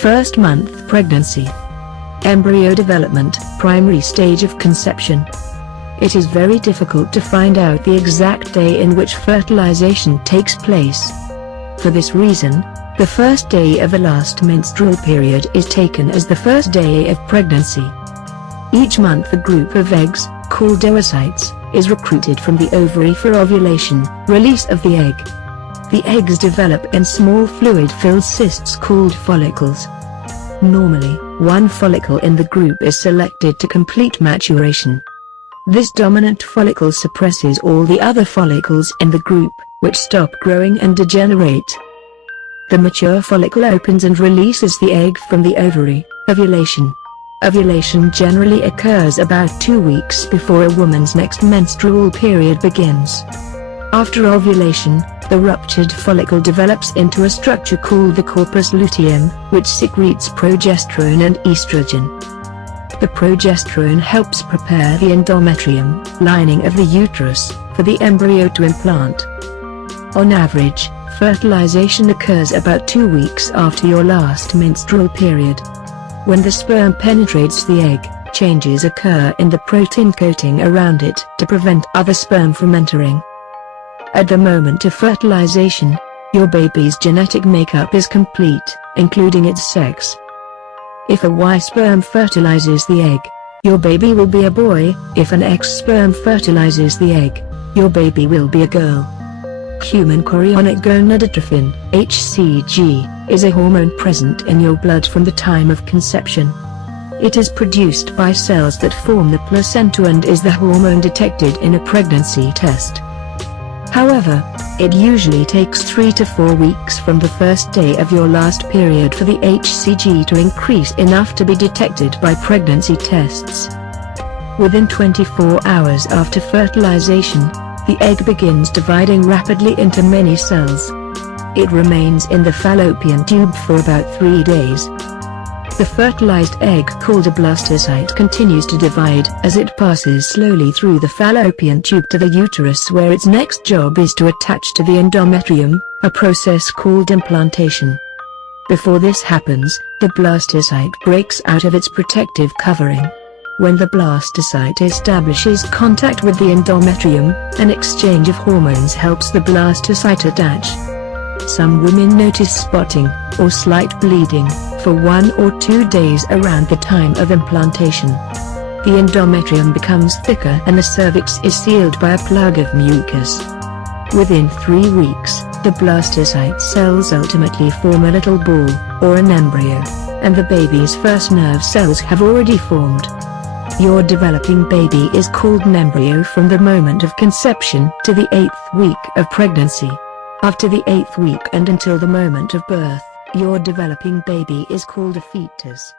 First month pregnancy. Embryo development, primary stage of conception. It is very difficult to find out the exact day in which fertilization takes place. For this reason, the first day of the last menstrual period is taken as the first day of pregnancy. Each month a group of eggs, called oocytes, is recruited from the ovary for ovulation, release of the egg. The eggs develop in small fluid-filled cysts called follicles. Normally, one follicle in the group is selected to complete maturation. This dominant follicle suppresses all the other follicles in the group, which stop growing and degenerate. The mature follicle opens and releases the egg from the ovary, ovulation. Ovulation generally occurs about 2 weeks before a woman's next menstrual period begins. After ovulation, the ruptured follicle develops into a structure called the corpus luteum, which secretes progesterone and estrogen. The progesterone helps prepare the endometrium, lining of the uterus, for the embryo to implant. On average, fertilization occurs about 2 weeks after your last menstrual period. When the sperm penetrates the egg, changes occur in the protein coating around it to prevent other sperm from entering. At the moment of fertilization, your baby's genetic makeup is complete, including its sex. If a Y sperm fertilizes the egg, your baby will be a boy. If an X sperm fertilizes the egg, your baby will be a girl. Human chorionic gonadotrophin, HCG, is a hormone present in your blood from the time of conception. It is produced by cells that form the placenta and is the hormone detected in a pregnancy test. However, it usually takes 3 to 4 weeks from the first day of your last period for the HCG to increase enough to be detected by pregnancy tests. Within 24 hours after fertilization, the egg begins dividing rapidly into many cells. It remains in the fallopian tube for about 3 days. The fertilized egg, called a blastocyte, continues to divide as it passes slowly through the fallopian tube to the uterus, where its next job is to attach to the endometrium, a process called implantation. Before this happens, the blastocyte breaks out of its protective covering. When the blastocyte establishes contact with the endometrium, an exchange of hormones helps the blastocyte attach. Some women notice spotting, or slight bleeding, for 1 or 2 days around the time of implantation. The endometrium becomes thicker and the cervix is sealed by a plug of mucus. Within 3 weeks, the blastocyte cells ultimately form a little ball, or an embryo, and the baby's first nerve cells have already formed. Your developing baby is called an embryo from the moment of conception to the 8th week of pregnancy. After the 8th week and until the moment of birth, your developing baby is called a fetus.